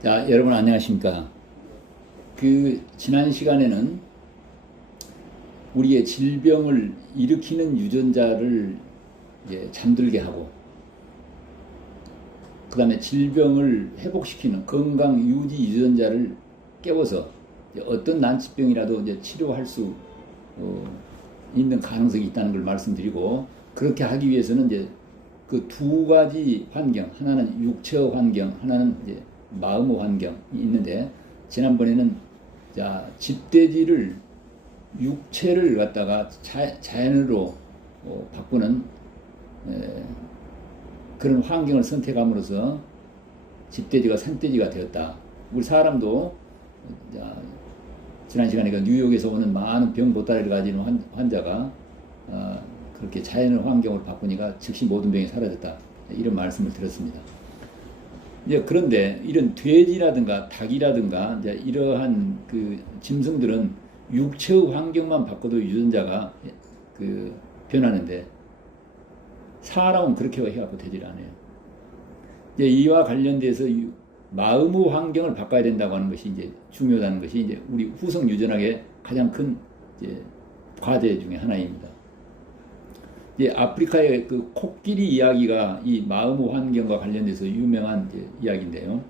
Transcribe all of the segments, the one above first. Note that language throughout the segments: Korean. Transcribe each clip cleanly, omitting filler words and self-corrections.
자, 여러분 안녕하십니까? 지난 시간에는 우리의 질병을 일으키는 유전자를 이제 잠들게 하고, 그 다음에 질병을 회복시키는 건강 유지 유전자를 깨워서 어떤 난치병이라도 이제 치료할 수 있는 가능성이 있다는 걸 말씀드리고, 그렇게 하기 위해서는 이제 그 두 가지 환경, 하나는 육체의 환경, 하나는 이제 마음의 환경이 있는데, 지난번에는 집돼지를 육체를 갖다가 자연으로 바꾸는 그런 환경을 선택함으로써 집돼지가 산돼지가 되었다. 우리 사람도 지난 시간에 뉴욕에서 오는 많은 병 보따리를 가진 환자가 그렇게 자연의 환경을 바꾸니까 즉시 모든 병이 사라졌다. 이런 말씀을 드렸습니다. 그런데 이런 돼지라든가 닭이라든가 이러한 그 짐승들은 육체의 환경만 바꿔도 유전자가 변하는데, 사람은 그렇게 해갖고 되질 않아요. 이와 관련돼서 마음의 환경을 바꿔야 된다고 하는 것이 이제 중요하다는 것이 이제 우리 후성 유전학의 가장 큰 과제 중에 하나입니다. 아프리카의 그 코끼리 이야기가 이 마음의 환경과 관련돼서 유명한 이야기인데요.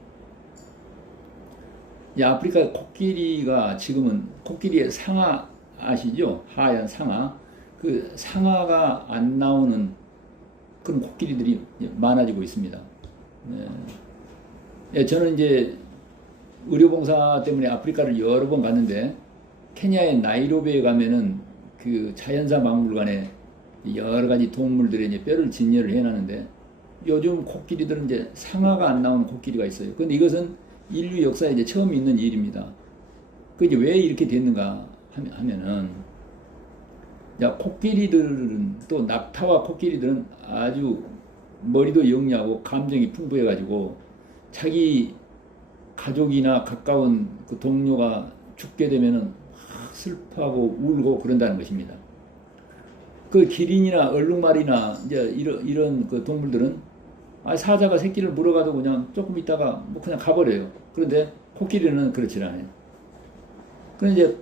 아프리카 코끼리가 지금은 코끼리의 상아 아시죠? 하얀 상아. 그 상아가 안 나오는 그런 코끼리들이 많아지고 있습니다. 저는 이제 의료봉사 때문에 아프리카를 여러 번 갔는데, 케냐의 나이로비에 가면은 그 자연사 박물관에 여러 가지 동물들의 이제 뼈를 진열을 해놨는데, 요즘 코끼리들은 이제 상아가 안 나오는 코끼리가 있어요. 그런데 이것은 인류 역사에 이제 처음 있는 일입니다. 그 이제 왜 이렇게 됐는가 하면은, 코끼리들은, 또 낙타와 코끼리들은 아주 머리도 영리하고 감정이 풍부해가지고 자기 가족이나 가까운 그 동료가 죽게 되면은 슬퍼하고 울고 그런다는 것입니다. 그 기린이나 얼룩말이나 이제 이런 그 동물들은 사자가 새끼를 물어가도 그냥 조금 있다가 뭐 그냥 가버려요. 그런데 코끼리는 그렇지 않아요. 그런데 이제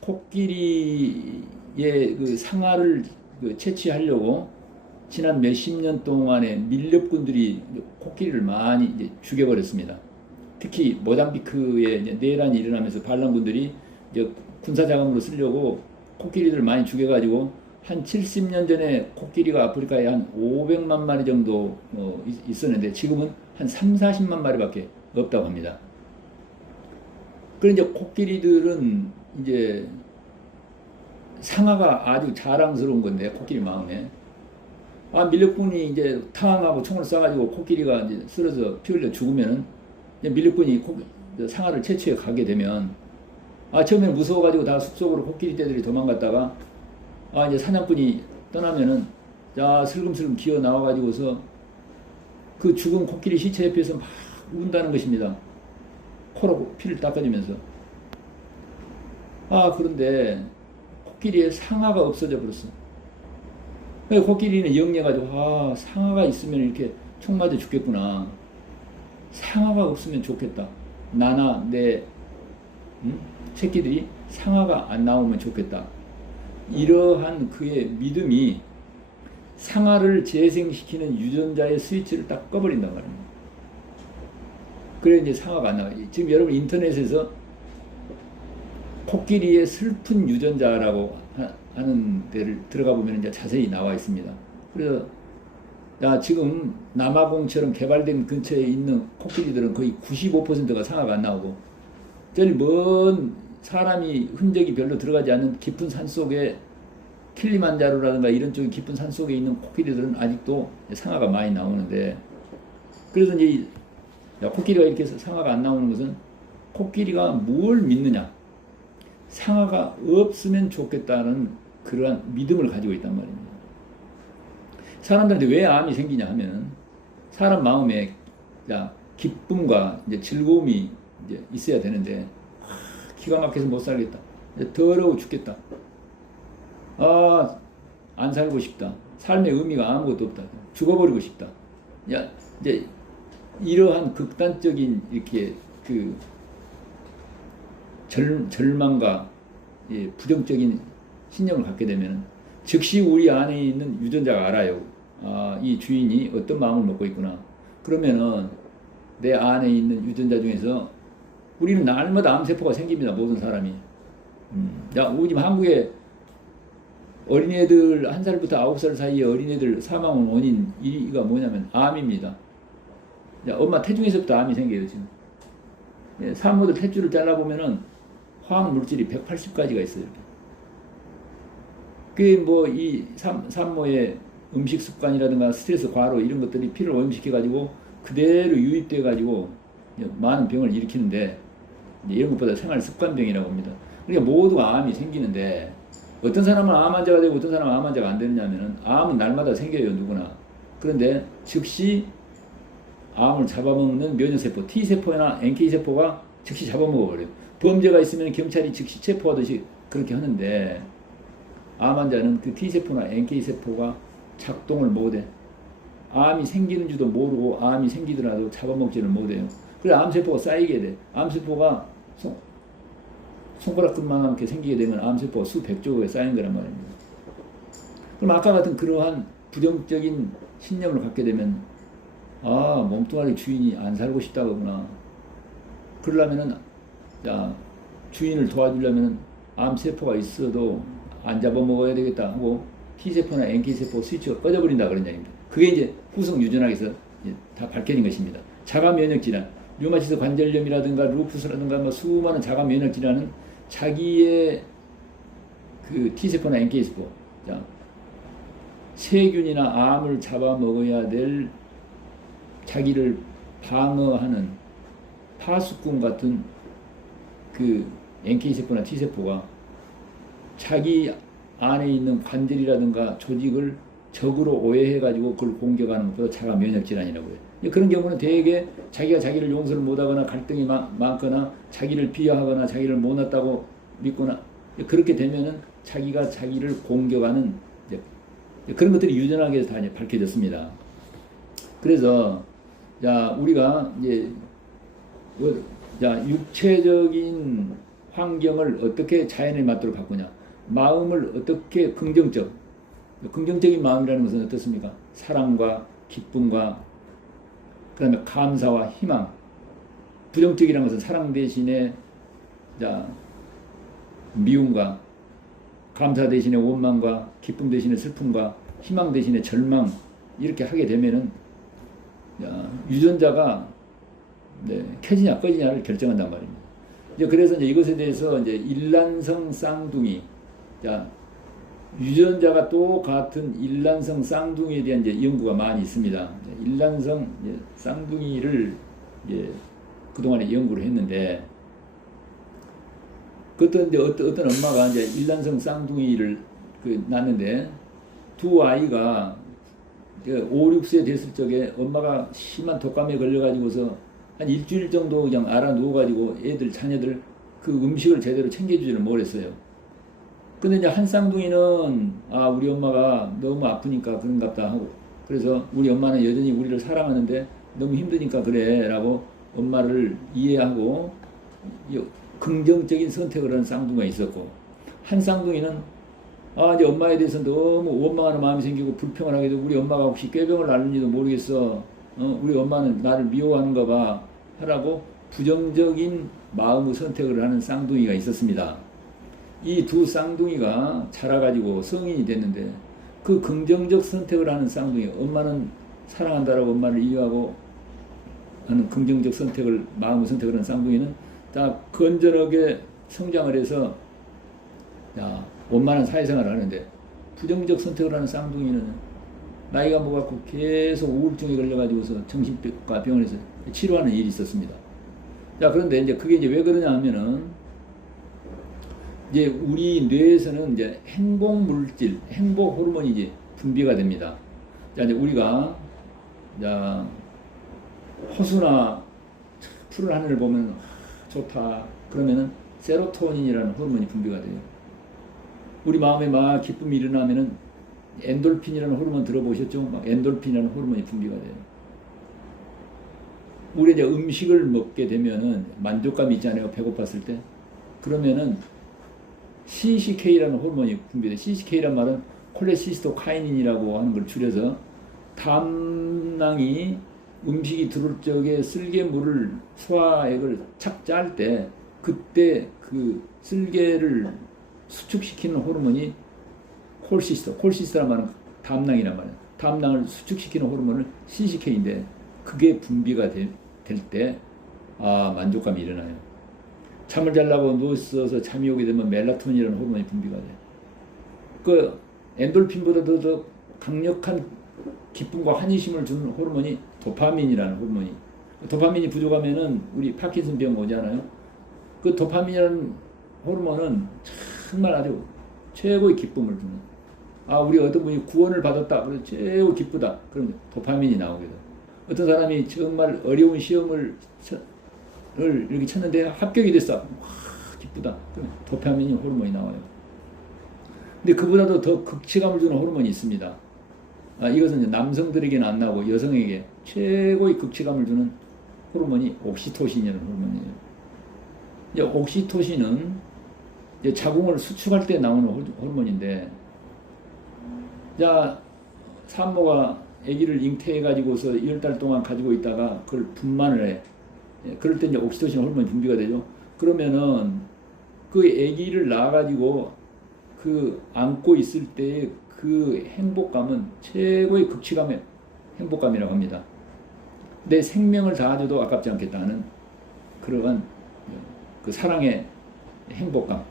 코끼리의 그 상아를 채취하려고 지난 몇십 년 동안에 밀렵꾼들이 코끼리를 많이 이제 죽여버렸습니다. 특히 모잠비크에 이제 내란이 일어나면서 반란군들이 이제 군사자금으로 쓰려고 코끼리들을 많이 죽여가지고, 한 70년 전에 코끼리가 아프리카에 한 500만 마리 정도 있었는데, 지금은 한 3, 40만 마리밖에 없다고 합니다. 그런데 이제 코끼리들은 이제 상아가 아주 자랑스러운 건데, 코끼리 마음에. 밀렵꾼이 이제 탕하고 총을 쏴가지고 코끼리가 이제 쓰러져 피 흘려 죽으면은, 밀렵꾼이 상아를 채취해 가게 되면, 처음에는 무서워가지고 다 숲속으로 코끼리 떼들이 도망갔다가, 이제 사냥꾼이 떠나면은, 슬금슬금 기어 나와가지고서 그 죽은 코끼리 시체 옆에서 막 운다는 것입니다. 코로 피를 닦아주면서. 그런데 코끼리의 상아가 없어져 버렸어. 코끼리는 영리해가지고, 상아가 있으면 이렇게 총 맞아 죽겠구나. 상아가 없으면 좋겠다. 나나 내 새끼들이 상아가 안 나오면 좋겠다. 이러한 그의 믿음이 상아를 재생시키는 유전자의 스위치를 딱 꺼버린단 말입니다. 그래 이제 상아가 안 나와요. 지금 여러분 인터넷에서 코끼리의 슬픈 유전자라고 하는 데를 들어가 보면 이제 자세히 나와 있습니다. 그래서 지금 남아공처럼 개발된 근처에 있는 코끼리들은 거의 95%가 상아가 안 나오고, 저리 먼 사람이 흔적이 별로 들어가지 않는 깊은 산 속에, 킬리만자로라든가 이런 쪽에 깊은 산 속에 있는 코끼리들은 아직도 상아가 많이 나오는데, 그래서 이제 코끼리가 이렇게 해서 상아가 안 나오는 것은 코끼리가 뭘 믿느냐, 상아가 없으면 좋겠다는 그러한 믿음을 가지고 있단 말입니다. 사람들한테 왜 암이 생기냐 하면, 사람 마음에 기쁨과 이제 즐거움이 이제 있어야 되는데, 기가 막혀서 못 살겠다, 더러워 죽겠다, 안 살고 싶다, 삶의 의미가 아무것도 없다, 죽어버리고 싶다, 이제 이러한 극단적인 이렇게 그 절망과 예, 부정적인 신념을 갖게 되면 즉시 우리 안에 있는 유전자가 알아요. 아, 이 주인이 어떤 마음을 먹고 있구나. 그러면은 내 안에 있는 유전자 중에서 우리는 날마다 암세포가 생깁니다. 모든 사람이. 야, 우리 지금 한국에 어린애들 1살부터 9살 사이에 어린애들 사망 원인이가 뭐냐면 암입니다. 야, 엄마 태중에서부터 암이 생겨요 지금. 예, 산모들 탯줄을 잘라보면은 화학 물질이 180가지가 있어요. 그게 뭐 이 산모의 음식 습관이라든가 스트레스 과로 이런 것들이 피를 오염시켜 가지고 그대로 유입돼 가지고 많은 병을 일으키는데 이런 것보다 생활 습관병이라고 합니다. 그러니까 모두가 암이 생기는데 어떤 사람은 암 환자가 되고 어떤 사람은 암 환자가 안 되느냐면은 암은 날마다 생겨요 누구나. 그런데 즉시 암을 잡아먹는 면역세포 T세포나 NK세포가 즉시 잡아먹어버려요. 범죄가 있으면 경찰이 즉시 체포하듯이 그렇게 하는데 암 환자는 그 T세포나 NK세포가 작동을 못해. 암이 생기는 줄도 모르고 암이 생기더라도 잡아먹지를 못해요. 그래 암세포가 쌓이게 돼. 암세포가 손가락끝만하게 생기게 되면 암세포가 수백조 개에 쌓인 거란 말입니다. 그럼 아까 같은 그러한 부정적인 신념을 갖게 되면 아 몸뚱아리 주인이 안 살고 싶다거나 그러려면은 자 주인을 도와주려면 암세포가 있어도 안 잡아먹어야 되겠다 하고 T세포나 NK세포 스위치가 꺼져버린다 그런 얘기입니다. 그게 이제 후성 유전학에서 다 밝혀진 것입니다. 자가 면역 질환, 류마티스 관절염이라든가 루푸스라든가 뭐 수많은 자가 면역 질환은 자기의 그 T세포나 NK세포, 자, 세균이나 암을 잡아먹어야 될 자기를 방어하는 파수꾼 같은 그 NK세포나 T세포가 자기 안에 있는 관절이라든가 조직을 적으로 오해해가지고 그걸 공격하는 것보다 자가 면역질환이라고 해요. 그런 경우는 대개 자기가 자기를 용서를 못하거나 갈등이 많거나 자기를 비하하거나 자기를 못났다고 믿거나 그렇게 되면은 자기가 자기를 공격하는 그런 것들이 유전학에서 다 밝혀졌습니다. 그래서 자 우리가 이제 자 육체적인 환경을 어떻게 자연에 맞도록 바꾸냐, 마음을 어떻게 긍정적인 마음이라는 것은 어떻습니까? 사랑과 기쁨과 그 다음에 감사와 희망. 부정적이라는 것은 사랑 대신에 자 미움과 감사 대신에 원망과 기쁨 대신에 슬픔과 희망 대신에 절망 이렇게 하게 되면은 유전자가 켜지냐 꺼지냐를 결정한단 말입니다. 이제 그래서 이제 이것에 대해서 이제 일란성 쌍둥이, 자 유전자가 똑같은 일란성 쌍둥이에 대한 이제 연구가 많이 있습니다. 일란성 쌍둥이를 이제 그동안에 연구를 했는데, 그때 이제 어떤 엄마가 이제 일란성 쌍둥이를 낳는데 두 아이가 5, 6세 됐을 적에 엄마가 심한 독감에 걸려가지고서 한 일주일 정도 그냥 알아 누워가지고 자녀들 그 음식을 제대로 챙겨주지를 못했어요. 근데 이제 한 쌍둥이는 우리 엄마가 너무 아프니까 그런갑다 하고, 그래서 우리 엄마는 여전히 우리를 사랑하는데 너무 힘드니까 그래 라고 엄마를 이해하고 긍정적인 선택을 하는 쌍둥이가 있었고, 한 쌍둥이는 이제 엄마에 대해서 너무 원망하는 마음이 생기고 불평을 하게 되고 우리 엄마가 혹시 꾀병을 앓는지도 모르겠어, 우리 엄마는 나를 미워하는가 봐 하라고 부정적인 마음의 선택을 하는 쌍둥이가 있었습니다. 이 두 쌍둥이가 자라가지고 성인이 됐는데 그 긍정적 선택을 하는 쌍둥이, 엄마는 사랑한다라고 엄마를 이해하고 하는 긍정적 선택을, 마음의 선택을 하는 쌍둥이는 다 건전하게 성장을 해서 원만한 사회생활을 하는데, 부정적 선택을 하는 쌍둥이는 나이가 먹었고 계속 우울증에 걸려가지고서 정신과 병원에서 치료하는 일이 있었습니다. 자, 그런데 이제 그게 이제 왜 그러냐 하면은 이제 우리 뇌에서는 이제 행복 물질, 행복 호르몬이 이제 분비가 됩니다. 자, 이제 우리가 호수나 푸른 하늘을 보면 좋다 그러면은 세로토닌이라는 호르몬이 분비가 돼요. 우리 마음에 막 기쁨이 일어나면은 엔돌핀이라는 호르몬 들어보셨죠? 막 엔돌핀이라는 호르몬이 분비가 돼요. 우리 이제 음식을 먹게 되면은 만족감이 있잖아요. 배고팠을 때. 그러면은 CCK라는 호르몬이 분비돼. CCK란 말은 콜레시스토카이닌이라고 하는 걸 줄여서 담낭이 음식이 들어올 적에 쓸개물을 소화액을 착 짤 때 그때 그 쓸개를 수축시키는 호르몬이 콜시스토란 말은 담낭이란 말이야. 담낭을 수축시키는 호르몬은 CCK인데 그게 분비가 될 때 만족감이 일어나요. 잠을 자려고 누워서 잠이 오게 되면 멜라토닌이라는 호르몬이 분비가 돼. 그 엔돌핀보다 더 강력한 기쁨과 환희심을 주는 호르몬이 도파민이라는 호르몬이. 도파민이 부족하면은 우리 파킨슨병 오잖아요. 그 도파민이라는 호르몬은 정말 아주 최고의 기쁨을 주는. 우리 어떤 분이 구원을 받았다. 그래서 최고 기쁘다. 그럼 도파민이 나오게 돼. 어떤 사람이 정말 어려운 시험을 이렇게 쳤는데 합격이 됐어. 와, 기쁘다. 그럼 도파민이 호르몬이 나와요. 근데 그보다도 더 극치감을 주는 호르몬이 있습니다. 이것은 이제 남성들에게는 안 나오고 여성에게 최고의 극치감을 주는 호르몬이 옥시토신이라는 호르몬이에요. 이제 옥시토신은 이제 자궁을 수축할 때 나오는 호르몬인데, 자, 산모가 아기를 잉태해가지고서 10달 동안 가지고 있다가 그걸 분만을 해. 그럴 때 이제 옥시토신 호르몬이 분비가 되죠. 그러면은 그 아기를 낳아가지고 그 안고 있을 때의 그 행복감은 최고의 극치감의 행복감이라고 합니다. 내 생명을 다해줘도 아깝지 않겠다는 그러한 그 사랑의 행복감.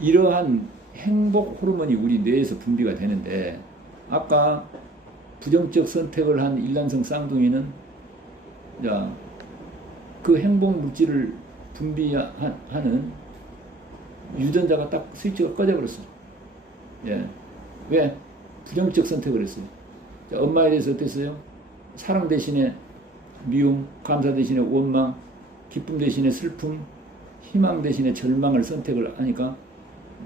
이러한 행복 호르몬이 우리 뇌에서 분비가 되는데, 아까 부정적 선택을 한 일란성 쌍둥이는 그 행복 물질을 분비하는 유전자가 딱 스위치가 꺼져버렸어요. 예. 왜? 부정적 선택을 했어요. 자, 엄마에 대해서 어땠어요? 사랑 대신에 미움, 감사 대신에 원망, 기쁨 대신에 슬픔, 희망 대신에 절망을 선택을 하니까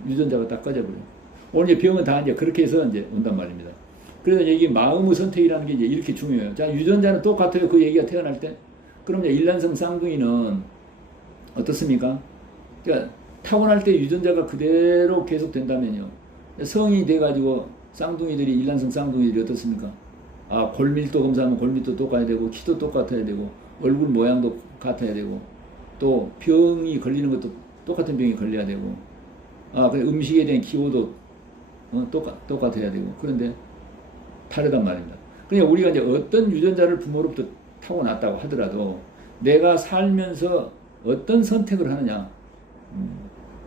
유전자가 딱 꺼져버려요. 오늘 이제 병은 다 이제 그렇게 해서 이제 온단 말입니다. 그래서 이게 마음의 선택이라는 게 이제 이렇게 중요해요. 자, 유전자는 똑같아요. 그 얘기가 태어날 때. 그럼 이제 일란성 쌍둥이는 어떻습니까? 그러니까 타고날 때 유전자가 그대로 계속 된다면요. 성이 돼가지고 쌍둥이들이, 일란성 쌍둥이들이 어떻습니까? 골밀도 검사하면 골밀도 똑같아야 되고, 키도 똑같아야 되고, 얼굴 모양도 같아야 되고, 또 병이 걸리는 것도 똑같은 병이 걸려야 되고, 음식에 대한 기호도 똑같아야 되고. 그런데 다르단 말입니다. 그러니까 우리가 이제 어떤 유전자를 부모로부터 타고났다고 하더라도 내가 살면서 어떤 선택을 하느냐,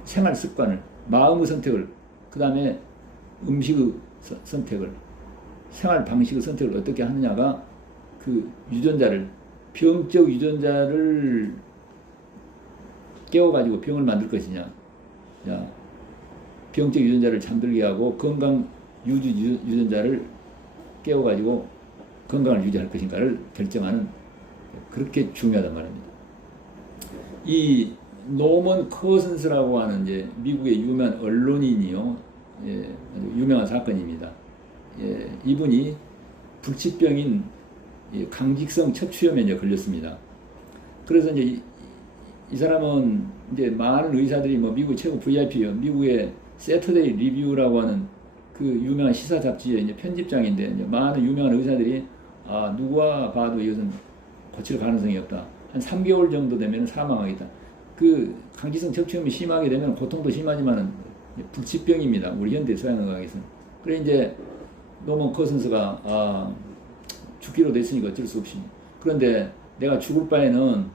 생활 습관을, 마음의 선택을, 그 다음에 음식의 선택을, 생활 방식의 선택을 어떻게 하느냐가 그 유전자를, 병적 유전자를 깨워가지고 병을 만들 것이냐, 병적 유전자를 잠들게 하고 건강 유전자를 깨워가지고 건강을 유지할 것인가를 결정하는, 그렇게 중요하단 말입니다. 이 노먼 커슨스라고 하는 이제 미국의 유명한 언론인이요, 아주 유명한 사건입니다. 이분이 불치병인 강직성 척추염에 이제 걸렸습니다. 그래서 이제 이 사람은 이제 많은 의사들이 미국 최고 VIP요, 미국의 세터데이 리뷰라고 하는 그 유명한 시사 잡지의 이제 편집장인데, 이제 많은 유명한 의사들이 누가 봐도 이것은 고칠 가능성이 없다. 한 3개월 정도 되면 사망하겠다. 그 강직성 척추염이 심하게 되면 고통도 심하지만은 불치병입니다. 우리 현대 서양의학에서는. 그래 이제 노먼 커슨스가 죽기로 됐으니까 어쩔 수 없이. 그런데 내가 죽을 바에는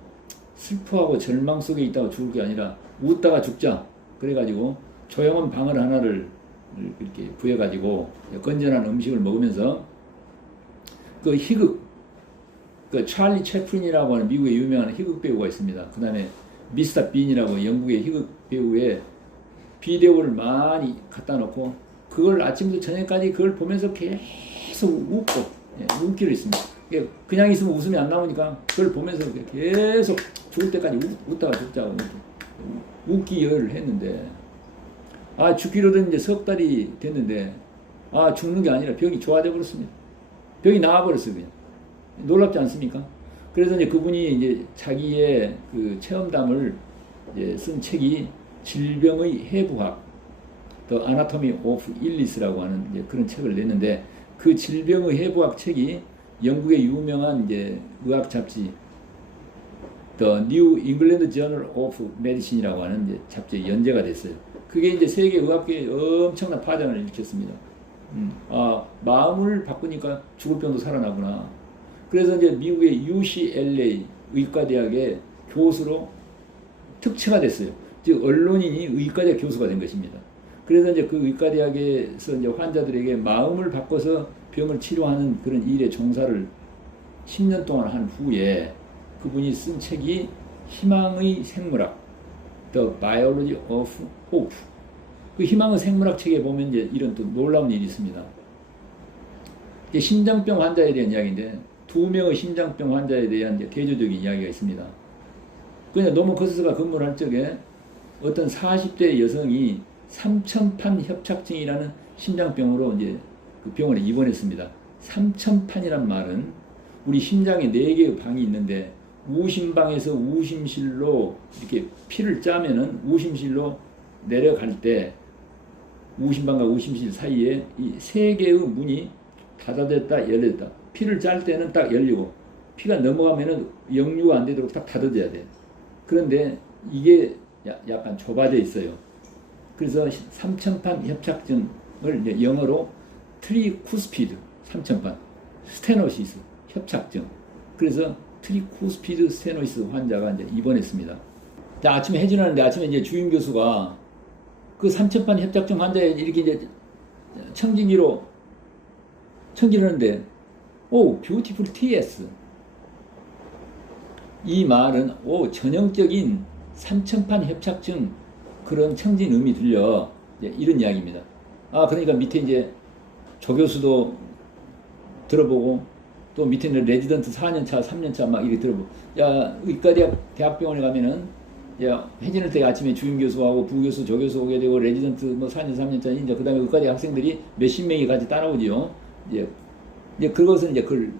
슬퍼하고 절망 속에 있다가 죽을 게 아니라 웃다가 죽자. 그래가지고 조용한 방을 하나를 이렇게 부여가지고 건전한 음식을 먹으면서 그 희극, 그 찰리 채플린이라고 하는 미국의 유명한 희극 배우가 있습니다. 그 다음에 미스터 빈이라고 영국의 희극 배우의 비디오를 많이 갖다 놓고 그걸 아침부터 저녁까지 그걸 보면서 계속 웃기로 있습니다. 그냥 있으면 웃음이 안 나오니까 그걸 보면서 계속 죽을 때까지 웃다가 죽자고 웃기를 했는데, 죽기로 된 이제 석 달이 됐는데, 죽는 게 아니라 병이 좋아져 버렸습니다. 병이 나아버렸어요, 그냥. 놀랍지 않습니까? 그래서 이제 그분이 이제 자기의 그 체험담을 이제 쓴 책이 질병의 해부학, The Anatomy of Illness라고 하는 이제 그런 책을 냈는데, 그 질병의 해부학 책이 영국의 유명한 이제 의학 잡지 The New England Journal of Medicine이라고 하는 이제 잡지에 연재가 됐어요. 그게 이제 세계 의학계에 엄청난 파장을 일으켰습니다. 마음을 바꾸니까 죽을 병도 살아나구나. 그래서 이제 미국의 UCLA 의과대학의 교수로 특채가 됐어요. 즉 언론인이 의과대학 교수가 된 것입니다. 그래서 이제 그 의과대학에서 이제 환자들에게 마음을 바꿔서 병을 치료하는 그런 일에 종사를 10년 동안 한 후에 그분이 쓴 책이 희망의 생물학, The Biology of Hope. 그 희망의 생물학 책에 보면 이제 이런 또 놀라운 일이 있습니다. 이게 심장병 환자에 대한 이야기인데, 2명의 심장병 환자에 대한 이제 대조적인 이야기가 있습니다. 그냥 노먼 커스가 근무를 할 적에 어떤 40대 여성이 삼천판 협착증이라는 심장병으로 이제 그 병원에 입원했습니다. 삼천판이란 말은 우리 심장에 4개의 방이 있는데, 우심방에서 우심실로 이렇게 피를 짜면은 우심실로 내려갈 때 우심방과 우심실 사이에 이 3개의 문이 닫아졌다 열렸다. 피를 짤 때는 딱 열리고 피가 넘어가면은 역류가 안 되도록 딱 닫아져야 돼. 그런데 이게 약간 좁아져 있어요. 그래서 삼천판 협착증을 이제 영어로 트리쿠스피드, 삼천판, 스테노시스, 협착증. 그래서 트리쿠스피드 스테노시스 환자가 이제 입원했습니다. 자, 아침에 해진하는데 아침에 이제 주임 교수가 그 삼천판 협착증 환자에 이렇게 이제 청진기로 청진하는데, 오, 뷰티풀 TS. 이 말은 전형적인 삼천판 협착증 그런 청진음이 들려. 이런 이야기입니다. 그러니까 밑에 이제 조교수도 들어보고, 또 밑에 있는 레지던트 4년차, 3년차 막 이렇게 들어보고, 대학병원에 가면은, 해지는 때 아침에 주임교수하고 부교수, 조교수 오게 되고, 레지던트 뭐 4년, 3년차, 이제 그 다음에 의과대학 학생들이 몇십 명이 같이 따라오지요. 이제 그것은 이제 그걸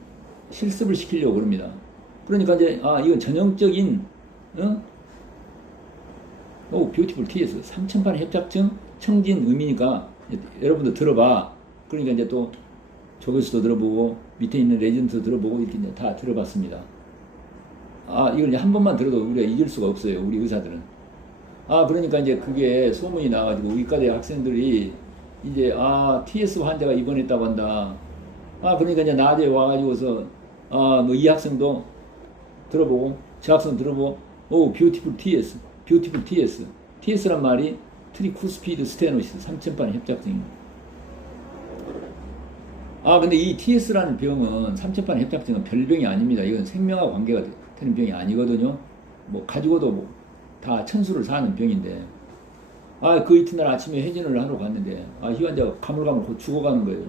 실습을 시키려고 그럽니다. 그러니까 이제, 이건 전형적인, 뷰티풀 TS, 삼천판 협착증 청진 음이니까 여러분도 들어봐. 그러니까 이제 또 조교수도 들어보고 밑에 있는 레전트도 들어보고 이렇게 이제 다 들어봤습니다. 이걸 이제 한 번만 들어도 우리가 잊을 수가 없어요. 우리 의사들은. 그러니까 이제 그게 소문이 나가지고 의과대 학생들이 이제 TS 환자가 입원했다고 한다. 그러니까 이제 낮에 와가지고서 너 이 학생도 들어보고 저 학생 들어보고 뷰티풀 TS. 뷰티풀 TS. TS란 말이 트리쿠스피드 스테노시스, 삼천판 협착증입니다. 근데 이 TS라는 병은, 삼천판 협착증은 별병이 아닙니다. 이건 생명하고 관계가 되는 병이 아니거든요. 뭐 가지고도 뭐 다 천수를 사는 병인데, 그 이튿날 아침에 회진을 하러 갔는데, 이 환자가 가물가물 곧 죽어가는 거예요.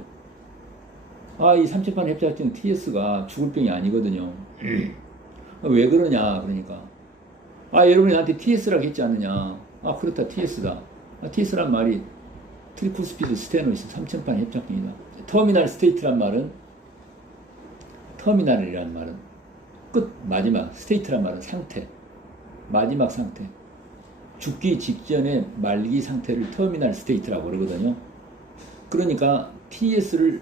이 삼천판 협착증 TS가 죽을 병이 아니거든요. 왜 그러냐, 그러니까. 여러분이 나한테 TS라고 했지 않느냐. 그렇다, TS다. TS란 말이 트리쿠스피드 스테노시스, 삼천판 협착증이다. 터미널 스테이트란 말은, 터미널이라는 말은 끝, 마지막, 스테이트란 말은 상태, 마지막 상태. 죽기 직전의 말기 상태를 터미널 스테이트라고 그러거든요. 그러니까 TS를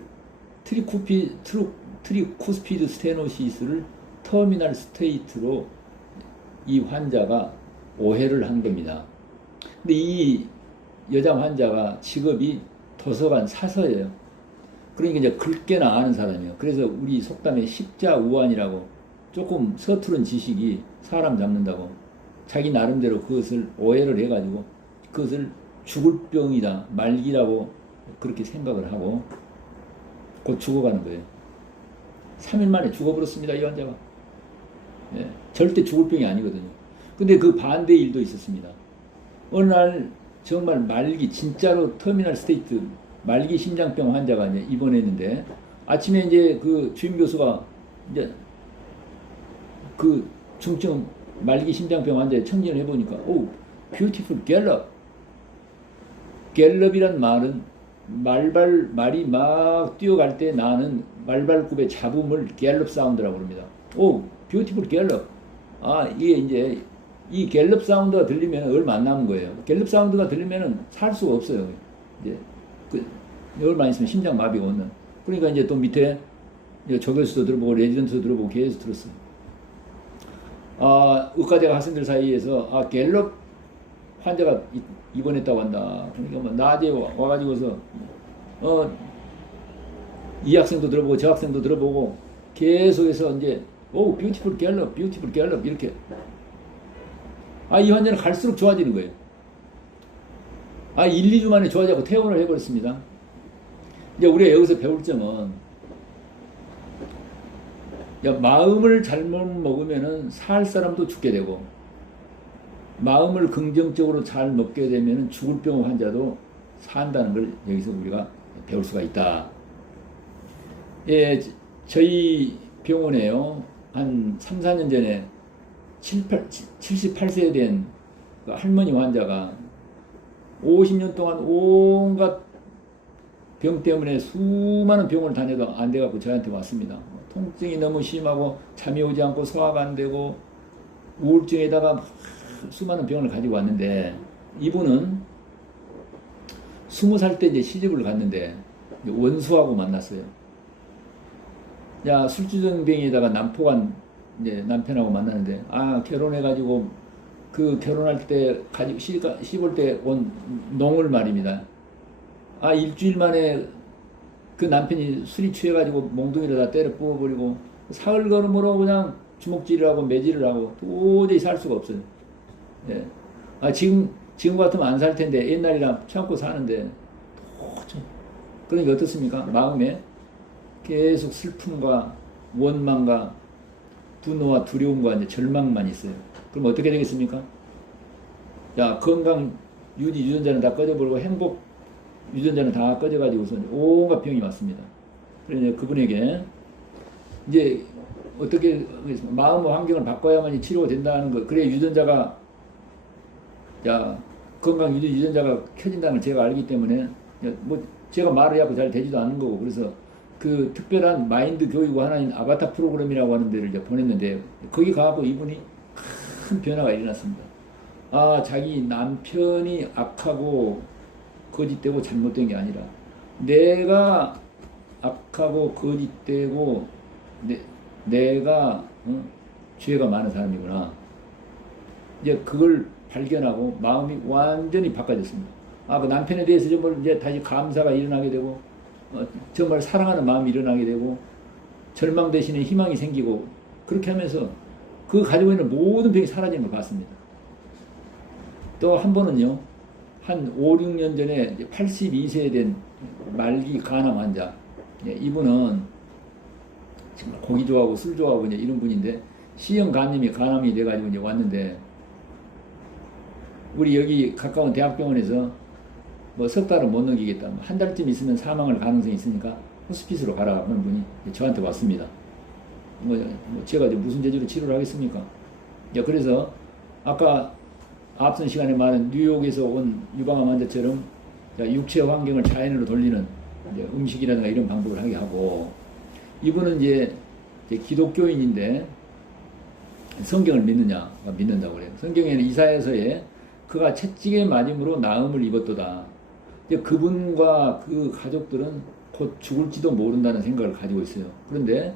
트리쿠스피드 스테노시스를 터미널 스테이트로 이 환자가 오해를 한 겁니다. 근데 이 여자 환자가 직업이 도서관 사서예요. 그러니까 이제 긁게나 아는 사람이에요. 그래서 우리 속담에 십자우환이라고, 조금 서투른 지식이 사람 잡는다고 자기 나름대로 그것을 오해를 해가지고 그것을 죽을 병이다, 말기라고 그렇게 생각을 하고 곧 죽어가는 거예요. 3일 만에 죽어버렸습니다, 이 환자가. 절대 죽을 병이 아니거든요. 근데 그 반대 일도 있었습니다. 어느 날 정말 말기, 진짜로 터미널 스테이트, 말기 심장병 환자가 이제 입원했는데, 아침에 이제 그 주임 교수가 이제 그 중증 말기 심장병 환자의 청진을 해보니까, 뷰티풀 갤럽. 갤럽이란 말은 말이 막 뛰어갈 때 나는 말발굽의 잡음을 갤럽 사운드라고 합니다. 뷰티풀 갤럽. 아, 이게 이제 이 갤럽 사운드가 들리면 얼마 안 남은 거예요. 갤럽 사운드가 들리면은 살 수가 없어요. 이제 얼마 안 있으면 심장 마비가 오는. 그러니까 이제 또 밑에 조교수도 들어보고 레지던트도 들어보고 계속 들었어요. 아, 의과대학 학생들 사이에서 아, 갤럽 환자가 입원했다고 한다. 그러니까 뭐 낮에 와가지고서 이 학생도 들어보고 저 학생도 들어보고 계속해서 이제 오 뷰티풀 갤럽 뷰티풀 갤럽 이렇게 아, 이 환자는 갈수록 좋아지는 거예요. 아, 1, 2주 만에 좋아지고 퇴원을 해버렸습니다. 이제 우리가 여기서 배울 점은 야, 마음을 잘못 먹으면은 살 사람도 죽게 되고 마음을 긍정적으로 잘 먹게 되면은 죽을 병 환자도 산다는 걸 여기서 우리가 배울 수가 있다. 예, 저희 병원에요. 한 3, 4년 전에 78세 된 할머니 환자가 50년 동안 온갖 병 때문에 수많은 병원을 다녀도 안 돼갖고 저한테 왔습니다. 통증이 너무 심하고 잠이 오지 않고 소화가 안 되고 우울증에다가 수많은 병을 가지고 왔는데 이분은 20살 때 이제 시집을 갔는데 원수하고 만났어요. 야, 술주정뱅이에다가 남포간 이제 남편하고 만나는데 아, 결혼해가지고 그 결혼할 때 가지고 시볼 때 온 농을 말입니다. 아, 일주일 만에 그 남편이 술이 취해가지고 몽둥이를 다 때려 부어버리고 사흘 걸음으로 그냥 주먹질을 하고 매질을 하고 도저히 살 수가 없어요. 예. 아, 지금 같으면 안 살 텐데 옛날이랑 참고 사는데 도저히. 그러니까 어떻습니까? 마음에 계속 슬픔과 원망과 분노와 두려움과 이제 절망만 있어요. 그럼 어떻게 되겠습니까? 야, 건강 유지 유전자는 다 꺼져버리고 행복 유전자는 다 꺼져가지고서 온갖 병이 왔습니다. 그래서 그분에게 이제 어떻게 마음 환경을 바꿔야만 치료가 된다는 거. 그래 유전자가 야 건강 유지 유전자가 켜진다는 걸 제가 알기 때문에 뭐 제가 말을 하고 잘 되지도 않는 거고 그래서 그 특별한 마인드 교육 하나인 아바타 프로그램이라고 하는 데를 이제 보냈는데 거기 가고 이분이 큰 변화가 일어났습니다. 아, 자기 남편이 악하고 거짓되고 잘못된 게 아니라 내가 악하고 거짓되고 내가 죄가 많은 사람이구나. 이제 그걸 발견하고 마음이 완전히 바꿔졌습니다. 아, 그 남편에 대해서 정말 이제 다시 감사가 일어나게 되고 정말 사랑하는 마음이 일어나게 되고 절망 대신에 희망이 생기고 그렇게 하면서 그 가지고 있는 모든 병이 사라지는 걸 봤습니다. 또 한 번은요, 한 5, 6년 전에 82세 된 말기 간암 환자. 이분은 정말 고기 좋아하고 술 좋아하고 이제 이런 분인데 C형 간염이 간암이 돼가지고 이제 왔는데 우리 여기 가까운 대학병원에서 뭐 석 달은 못 넘기겠다. 한 달쯤 있으면 사망할 가능성이 있으니까 호스피스로 가라 하는 분이 저한테 왔습니다. 제가 무슨 재주로 치료를 하겠습니까? 그래서 아까 앞선 시간에 말한 뉴욕에서 온 유방암 환자처럼 육체 환경을 자연으로 돌리는 이제 음식이라든가 이런 방법을 하게 하고 이분은 이제 기독교인인데 성경을 믿느냐? 믿는다고 그래요. 성경에는 이사야서에 그가 채찍에 맞음으로 나음을 입었도다. 그분과 그 가족들은 곧 죽을지도 모른다는 생각을 가지고 있어요. 그런데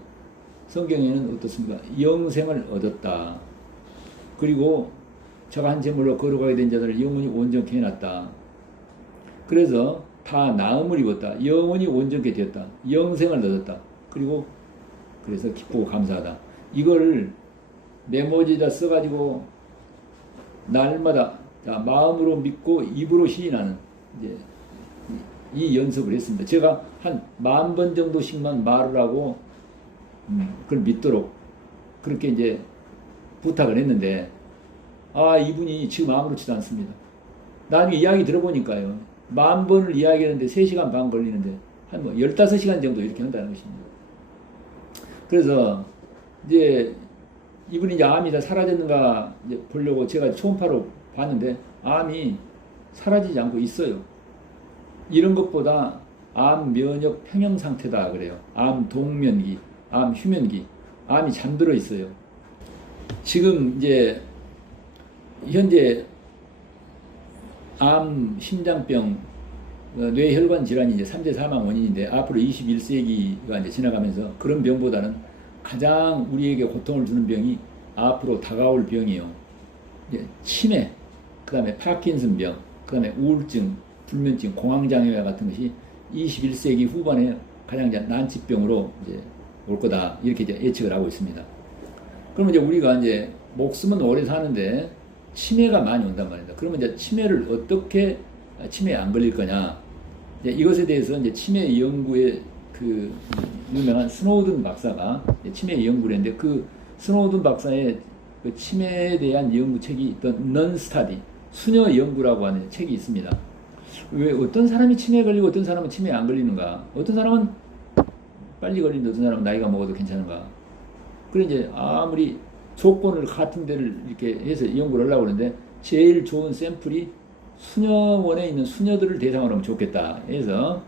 성경에는 어떻습니까? 영생을 얻었다. 그리고 저가 한 제물로 걸어가게 된 자들을 영원히 온전케 해놨다. 그래서 다 나음을 입었다. 영원히 온전케 되었다. 영생을 얻었다. 그리고 그래서 기쁘고 감사하다. 이걸 메모지에다 써가지고 날마다 마음으로 믿고 입으로 시인하는 이제 이 연습을 했습니다. 제가 한 10,000번 정도씩만 말을 하고 그걸 믿도록 그렇게 이제 부탁을 했는데 아, 이분이 지금 아무렇지도 않습니다. 나중에 이야기 들어보니까요. 10,000번을 이야기하는데 3시간 반 걸리는데 한 15시간 정도 이렇게 한다는 것입니다. 그래서 이제 이분이 이제 암이 다 사라졌는가 이제 보려고 제가 초음파로 봤는데 암이 사라지지 않고 있어요. 이런 것보다 암 면역 평형 상태다 그래요. 암 동면기, 암 휴면기, 암이 잠들어 있어요. 지금 이제 현재 암, 심장병, 뇌혈관 질환이 이제 3대 사망 원인인데 앞으로 21세기가 이제 지나가면서 그런 병보다는 가장 우리에게 고통을 주는 병이 앞으로 다가올 병이요. 이제 치매, 그 다음에 파킨슨병, 그 다음에 우울증, 불면증, 공황장애와 같은 것이 21세기 후반에 가장 이제 난치병으로 이제 올 거다. 이렇게 이제 예측을 하고 있습니다. 그러면 이제 우리가 이제 목숨은 오래 사는데 치매가 많이 온단 말입니다. 그러면 이제 치매를 어떻게 치매에 안 걸릴 거냐? 이제 이것에 대해서 이제 치매 연구의 그 유명한 스노우든 박사가 치매 연구를 했는데 그 스노우든 박사의 그 치매에 대한 연구책이 있던 넌 스타디 수녀 연구라고 하는 책이 있습니다. 왜 어떤 사람이 치매에 걸리고 어떤 사람은 치매에 안 걸리는가? 어떤 사람은 빨리 걸리는데 어떤 사람은 나이가 먹어도 괜찮은가? 그래 이제 아무리 조건을 같은 데를 이렇게 해서 연구를 하려고 하는데 제일 좋은 샘플이 수녀원에 있는 수녀들을 대상으로 하면 좋겠다 해서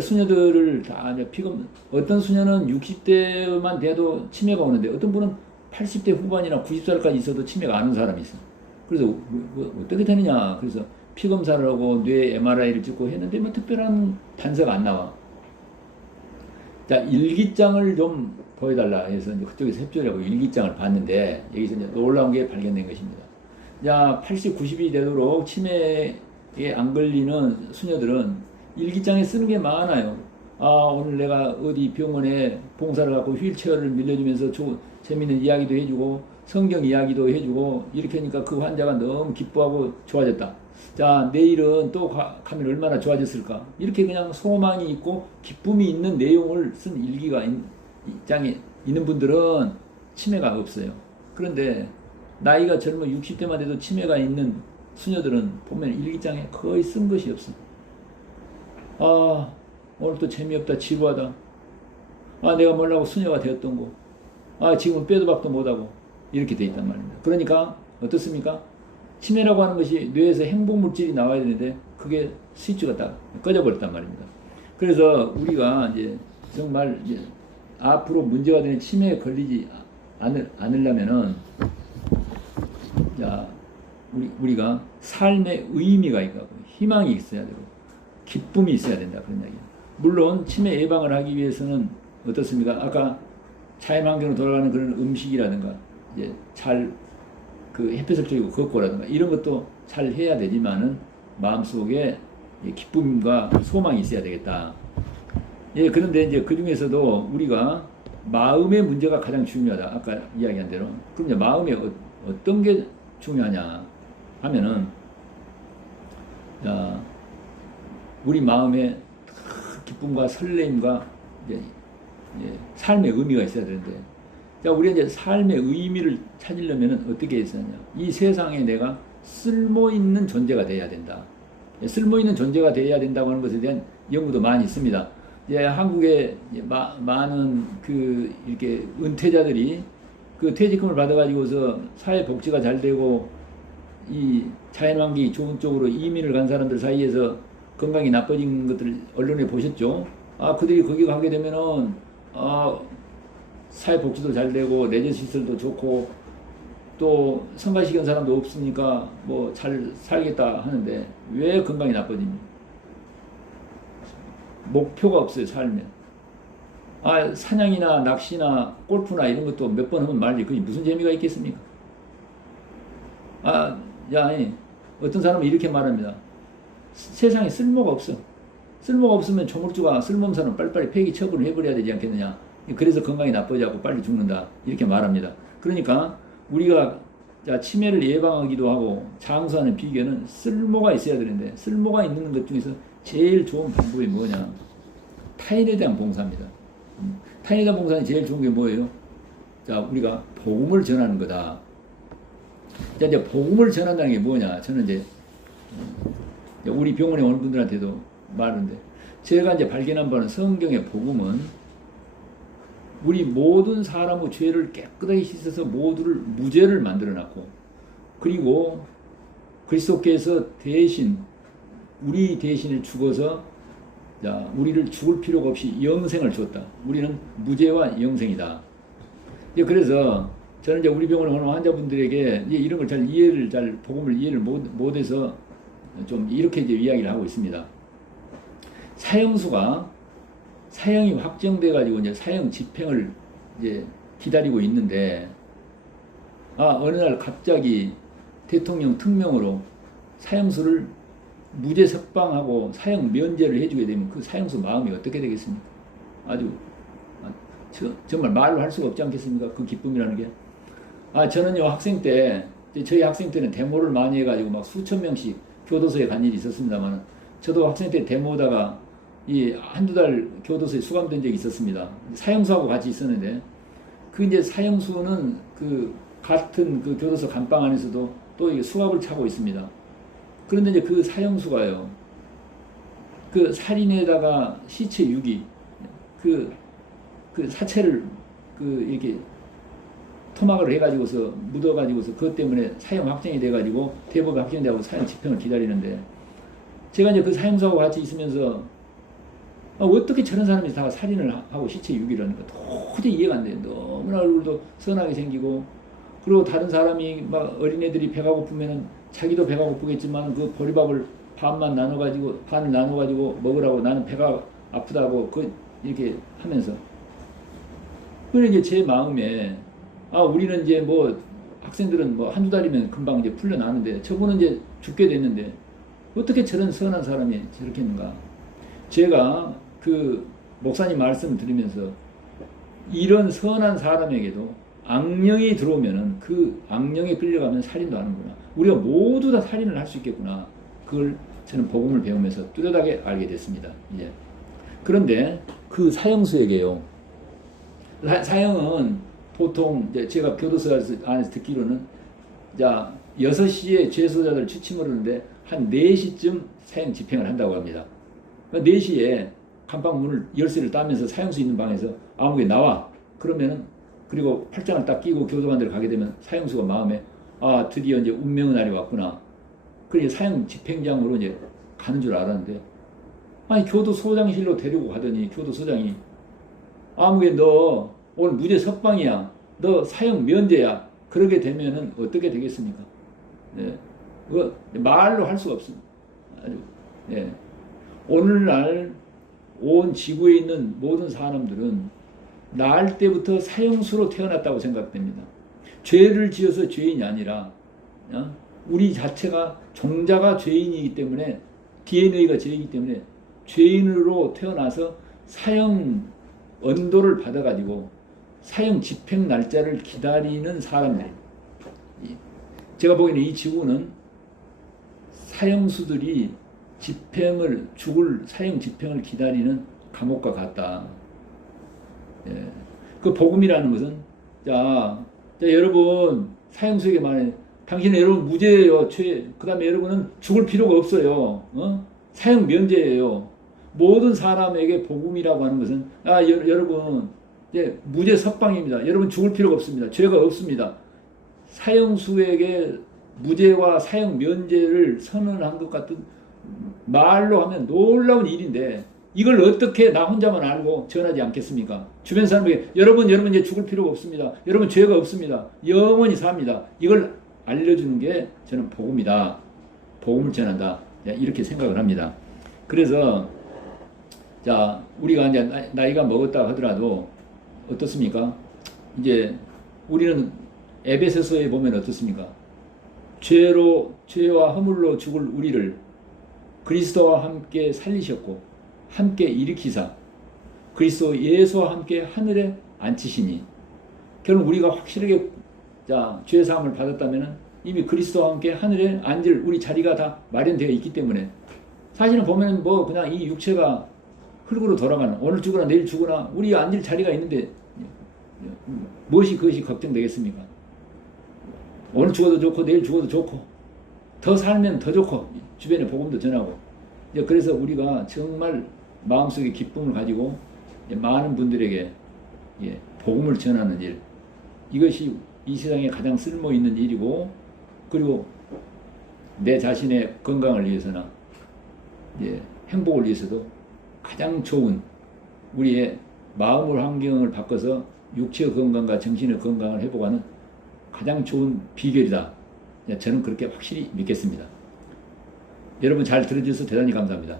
수녀들을 다 피검, 어떤 수녀는 60대만 돼도 치매가 오는데 어떤 분은 80대 후반이나 90살까지 있어도 치매가 안 오는 사람이 있어. 그래서 어떻게 되느냐. 그래서 피검사를 하고 뇌 MRI를 찍고 했는데 뭐 특별한 단서가 안 나와. 자, 일기장을 좀 보여달라 해서 이제 그쪽에서 협조를 하고 일기장을 봤는데 여기서 이제 놀라운 게 발견된 것입니다. 자, 80, 90이 되도록 치매에 안 걸리는 수녀들은 일기장에 쓰는 게 많아요. 아, 오늘 내가 어디 병원에 봉사를 갖고 휠체어를 밀려주면서 재밌는 이야기도 해주고 성경 이야기도 해주고 이렇게 하니까 그 환자가 너무 기뻐하고 좋아졌다. 자, 내일은 또 가면 얼마나 좋아졌을까? 이렇게 그냥 소망이 있고 기쁨이 있는 내용을 쓴 일기가 장에 있는 분들은 치매가 없어요. 그런데 나이가 젊어 60대만 돼도 치매가 있는 수녀들은 보면 일기장에 거의 쓴 것이 없어. 아, 오늘 또 재미없다, 지루하다. 아, 내가 뭐라고 수녀가 되었던 거. 아, 지금 빼도 박도 못하고. 이렇게 돼 있단 말입니다. 그러니까 어떻습니까? 치매라고 하는 것이 뇌에서 행복물질이 나와야 되는데 그게 스위치가 딱 꺼져버렸단 말입니다. 그래서 우리가 이제 정말 이제 앞으로 문제가 되는 치매에 걸리지 않으려면은 자, 우리가 삶의 의미가 있고 희망이 있어야 되고 기쁨이 있어야 된다 그런 이야기예요. 물론 치매 예방을 하기 위해서는 어떻습니까? 아까 자연환경으로 돌아가는 그런 음식이라든가 이제 잘 그 햇볕을 쬐고 걷고라든가 이런 것도 잘 해야 되지만은 마음속에 기쁨과 소망이 있어야 되겠다. 예, 그런데 이제 그 중에서도 우리가 마음의 문제가 가장 중요하다. 아까 이야기한 대로. 그럼 이제 마음에 어떤 게 중요하냐 하면은, 자, 우리 마음에 기쁨과 설레임과 이제 삶의 의미가 있어야 되는데, 자, 우리 이제 삶의 의미를 찾으려면 어떻게 했었냐. 이 세상에 내가 쓸모 있는 존재가 돼야 된다. 쓸모 있는 존재가 돼야 된다고 하는 것에 대한 연구도 많이 있습니다. 한국에 많은 그 이렇게 은퇴자들이 그 퇴직금을 받아가지고서 사회복지가 잘 되고 이 자연환경이 좋은 쪽으로 이민을 간 사람들 사이에서 건강이 나빠진 것들 언론에 보셨죠? 아, 그들이 거기 가게 되면은 사회복지도 잘 되고 레저시설도 좋고 또 성가시경 사람도 없으니까 뭐 잘 살겠다 하는데 왜 건강이 나빠집니까? 목표가 없어요, 삶에. 아, 사냥이나 낚시나 골프나 이런 것도 몇 번 하면 말지 그게 무슨 재미가 있겠습니까? 아, 야, 어떤 사람은 이렇게 말합니다. 세상에 쓸모가 없어. 쓸모가 없으면 조물주가 쓸모없는 사람은 빨리빨리 폐기 처분을 해버려야 되지 않겠느냐. 그래서 건강이 나빠지고 빨리 죽는다. 이렇게 말합니다. 그러니까 우리가 치매를 예방하기도 하고 장수하는 비결은 쓸모가 있어야 되는데 쓸모가 있는 것 중에서 제일 좋은 방법이 뭐냐? 타인에 대한 봉사입니다. 타인에 대한 봉사는 제일 좋은 게 뭐예요? 자, 우리가 복음을 전하는 거다. 자, 이제 복음을 전한다는 게 뭐냐? 저는 이제 우리 병원에 오는 분들한테도 말하는데 제가 이제 발견한 바는 성경의 복음은 우리 모든 사람의 죄를 깨끗하게 씻어서 모두를 무죄를 만들어놨고 그리고 그리스도께서 대신 우리 대신에 죽어서 자, 우리를 죽을 필요가 없이 영생을 줬다. 우리는 무죄와 영생이다. 그래서 저는 이제 우리 병원 오는 환자분들에게 이런 걸 복음을 이해를 못해서 좀 이렇게 이제 이야기를 하고 있습니다. 사형수가 사형이 확정돼 가지고 이제 사형 집행을 이제 기다리고 있는데, 어느 날 갑자기 대통령 특명으로 사형수를 무죄 석방하고 사형 면제를 해주게 되면 그 사형수 마음이 어떻게 되겠습니까? 아주 정말 말로 할 수가 없지 않겠습니까? 그 기쁨이라는 게. 저는요, 학생 때, 저희 학생 때는 데모를 많이 해가지고 막 수천 명씩 교도소에 간 일이 있었습니다만, 저도 학생 때 데모다가 한두 달 교도소에 수감된 적이 있었습니다. 사형수하고 같이 있었는데, 이제 사형수는 같은 교도소 감방 안에서도 또 이게 수갑을 차고 있습니다. 그런데 이제 그 사형수가요, 살인에다가 시체 유기, 사체를 이렇게 토막을 해가지고서 묻어가지고서 그것 때문에 사형 확정이 돼가지고 대법에 확정되고 사형 집행을 기다리는데, 제가 이제 그 사형수하고 같이 있으면서 어떻게 저런 사람이 다 살인을 하고 시체 유기를 하는 가 도저히 이해가 안 돼요. 너무나 얼굴도 선하게 생기고, 그리고 다른 사람이 막 어린애들이 배가 고프면은 자기도 배가 고프겠지만 그 보리밥을 반을 나눠가지고 먹으라고, 나는 배가 아프다고 이렇게 하면서. 그래 이제 제 마음에 우리는 이제 학생들은 한두 달이면 금방 이제 풀려나는데 저분은 이제 죽게 됐는데 어떻게 저런 선한 사람이 저렇게 했는가. 제가 목사님 말씀을 들으면서 이런 선한 사람에게도 악령이 들어오면은 그 악령에 끌려가면 살인도 하는구나. 우리가 모두 다 살인을 할 수 있겠구나. 그걸 저는 복음을 배우면서 뚜렷하게 알게 됐습니다. 이제. 그런데 그 사형수에게요. 사형은 보통 제가 교도소 안에서 듣기로는 6시에 죄수자들 취침을 하는데 한 4시쯤 사형 집행을 한다고 합니다. 4시에 감방 문을 열쇠를 따면서 사형수 있는 방에서 아무개 나와. 그러면은 그리고 팔짱을 딱 끼고 교도관들 가게 되면 사형수가 마음에 드디어 이제 운명의 날이 왔구나. 그래서 사형 집행장으로 이제 가는 줄 알았는데, 교도소장실로 데리고 가더니 교도소장이 아무개 너 오늘 무죄 석방이야. 너 사형 면제야. 그러게 되면은 어떻게 되겠습니까? 네. 그거 말로 할 수가 없습니다. 아주. 네. 오늘날 온 지구에 있는 모든 사람들은 날 때부터 사형수로 태어났다고 생각됩니다. 죄를 지어서 죄인이 아니라 우리 자체가 종자가 죄인이기 때문에, DNA가 죄인이기 때문에 죄인으로 태어나서 사형 언도를 받아가지고 사형 집행 날짜를 기다리는 사람들. 제가 보기에는 이 지구는 사형수들이 사형 집행을 기다리는 감옥과 같다. 예. 그 복음이라는 것은, 여러분, 사형수에게 말해, 당신은 여러분 무죄예요. 그 다음에 여러분은 죽을 필요가 없어요. 사형 면제예요. 모든 사람에게 복음이라고 하는 것은, 여러분, 무죄 석방입니다. 여러분 죽을 필요가 없습니다. 죄가 없습니다. 사형수에게 무죄와 사형 면제를 선언한 것 같은 말로 하면 놀라운 일인데, 이걸 어떻게 나 혼자만 알고 전하지 않겠습니까? 주변 사람에게 여러분 이제 죽을 필요가 없습니다. 여러분 죄가 없습니다. 영원히 삽니다. 이걸 알려주는 게 저는 복음이다. 복음을 전한다. 이렇게 생각을 합니다. 그래서 우리가 이제 나이가 먹었다 하더라도 어떻습니까? 이제 우리는 에베소서에 보면 어떻습니까? 죄와 허물로 죽을 우리를 그리스도와 함께 살리셨고 함께 일으키사 그리스도 예수와 함께 하늘에 앉히시니, 결국 우리가 확실하게 죄사함을 받았다면 이미 그리스도와 함께 하늘에 앉을 우리 자리가 다 마련되어 있기 때문에, 사실은 보면 그냥 이 육체가 흙으로 돌아가는, 오늘 죽으나 내일 죽으나 우리 앉을 자리가 있는데 그것이 걱정되겠습니까? 오늘 죽어도 좋고 내일 죽어도 좋고 더 살면 더 좋고 주변에 복음도 전하고. 그래서 우리가 정말 마음속에 기쁨을 가지고 많은 분들에게 복음을 전하는 일, 이것이 이 세상에 가장 쓸모 있는 일이고, 그리고 내 자신의 건강을 위해서나 행복을 위해서도 가장 좋은, 우리의 마음의 환경을 바꿔서 육체의 건강과 정신의 건강을 회복하는 가장 좋은 비결이다. 저는 그렇게 확실히 믿겠습니다. 여러분 잘 들어주셔서 대단히 감사합니다.